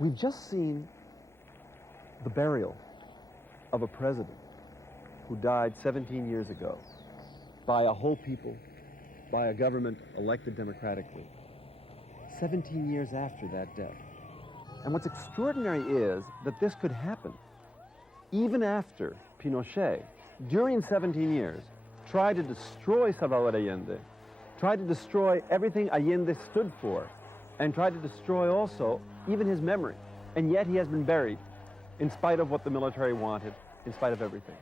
We've just seen the burial of a president who died 17 years ago by a whole people, by a government elected democratically, 17 years after that death. And what's extraordinary is that this could happen even after Pinochet, during 17 years, tried to destroy Salvador Allende, tried to destroy everything Allende stood for, and tried to destroy also even his memory. And yet he has been buried in spite of what the military wanted, in spite of everything.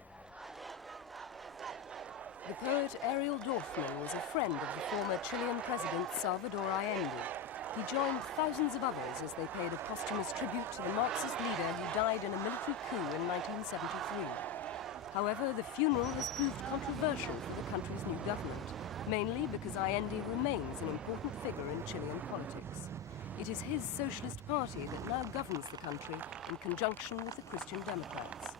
The poet Ariel Dorfman was a friend of the former Chilean president Salvador Allende. He joined thousands of others as they paid a posthumous tribute to the Marxist leader who died in a military coup in 1973. However, the funeral has proved controversial for the country's new government, mainly because Allende remains an important figure in Chilean politics. It is his socialist party that now governs the country in conjunction with the Christian Democrats.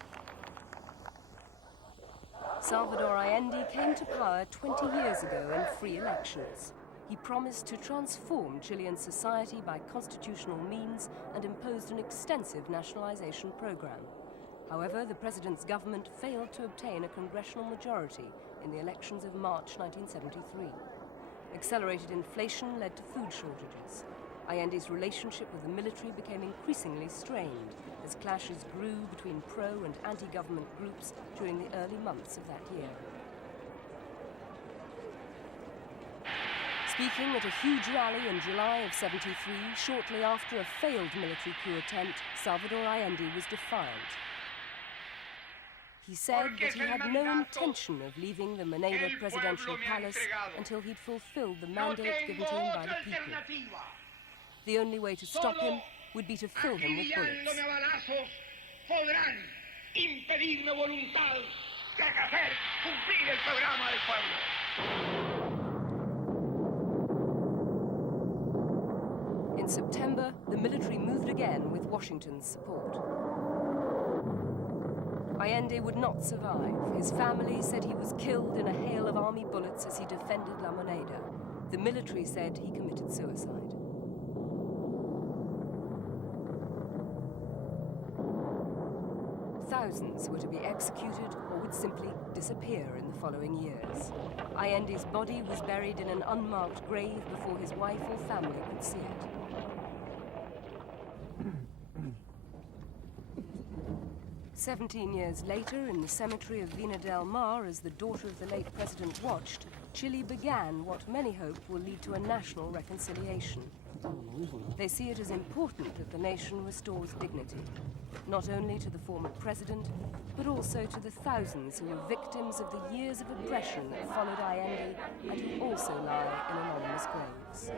Salvador Allende came to power 20 years ago in free elections. He promised to transform Chilean society by constitutional means and imposed an extensive nationalization program. However, the president's government failed to obtain a congressional majority in the elections of March 1973. Accelerated inflation led to food shortages. Allende's relationship with the military became increasingly strained as clashes grew between pro- and anti-government groups during the early months of that year. Speaking at a huge rally in July of '73, shortly after a failed military coup attempt, Salvador Allende was defiant. He said that he had no intention of leaving the Moneda presidential palace until he'd fulfilled the mandate given to him by the people. The only way to stop him would be to fill him with bullets. In September, the military moved again with Washington's support. Allende would not survive. His family said he was killed in a hail of army bullets as he defended La Moneda. The military said he committed suicide. Thousands were to be executed or would simply disappear in the following years. Allende's body was buried in an unmarked grave before his wife or family could see it. "17 years later, in the cemetery of Vina del Mar, as the daughter of the late president watched, Chile began what many hope will lead to a national reconciliation. They see it as important that the nation restores dignity, not only to the former president, but also to the thousands who were victims of the years of oppression that followed Allende and who also lie in anonymous graves."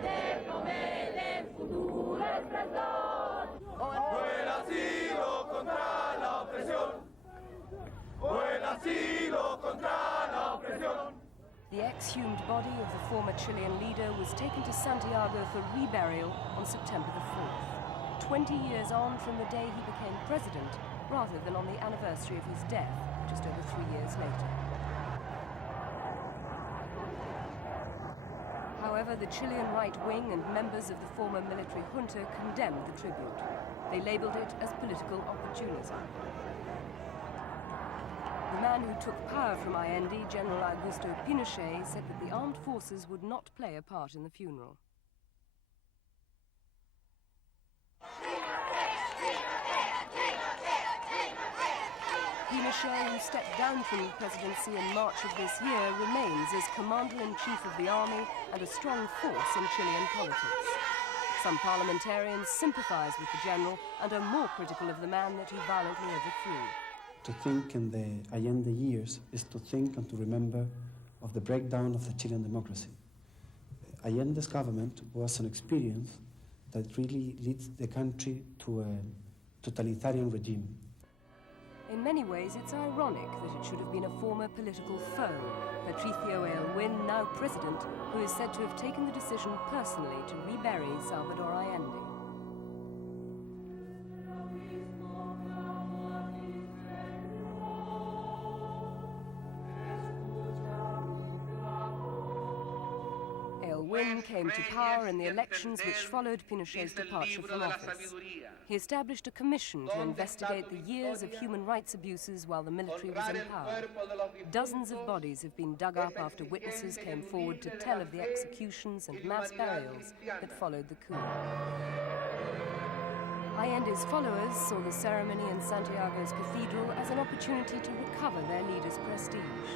The exhumed body of the former Chilean leader was taken to Santiago for reburial on September the 4th, 20 years on from the day he became president, rather than on the anniversary of his death, just over 3 years later. However, the Chilean right wing and members of the former military junta condemned the tribute. They labeled it as political opportunism. The man who took power from Allende, General Augusto Pinochet, said that the armed forces would not play a part in the funeral. Pinochet, who stepped down from the presidency in March of this year, remains as commander-in-chief of the army and a strong force in Chilean politics. Some parliamentarians sympathize with the general and are more critical of the man that he violently overthrew. To think in the Allende years is to think and to remember of the breakdown of the Chilean democracy. Allende's government was an experience that really leads the country to a totalitarian regime. In many ways, it's ironic that it should have been a former political foe, Patricio Aylwin, now president, who is said to have taken the decision personally to rebury Salvador Allende. Aylwin came to power in the elections which followed Pinochet's departure from office. He established a commission to investigate the years of human rights abuses while the military was in power. Dozens of bodies have been dug up after witnesses came forward to tell of the executions and mass burials that followed the coup. Allende's followers saw the ceremony in Santiago's cathedral as an opportunity to recover their leader's prestige.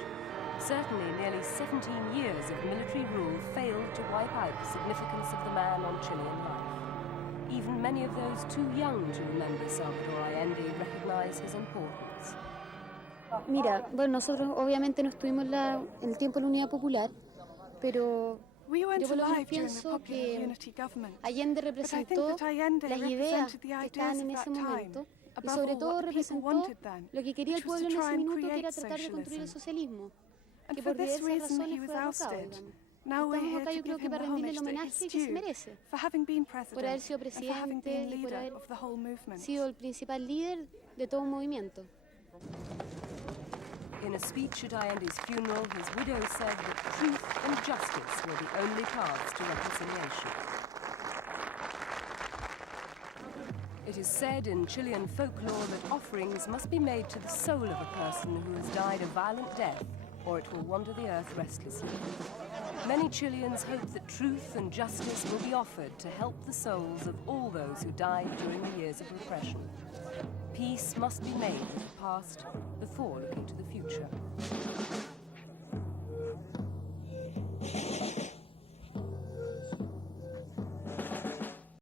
Certainly, nearly 17 years of military rule failed to wipe out the significance of the man on Chilean life. Even many of those too young to remember Salvador Allende recognize his importance. Mira, bueno, nosotros obviamente no estuvimos en el tiempo de la Unidad Popular, pero yo por lo menos pienso que Allende representó las ideas que estaban en ese momento y sobre todo representó lo que quería el pueblo en ese minuto, que era tratar de construir el socialismo, que por diversas razones fue derrocado. Estamos acá, yo creo que para rendirle el homenaje que se merece, por haber sido presidente y por haber sido el principal líder de todo un movimiento. In a speech at Allende's funeral, his widow said that truth and justice were the only paths to reconciliation. It is said in Chilean folklore that offerings must be made to the soul of a person who has died a violent death, or it will wander the earth restlessly. Many Chileans hope that truth and justice will be offered to help the souls of all those who died during the years of repression. Peace must be made with the past before looking to the future.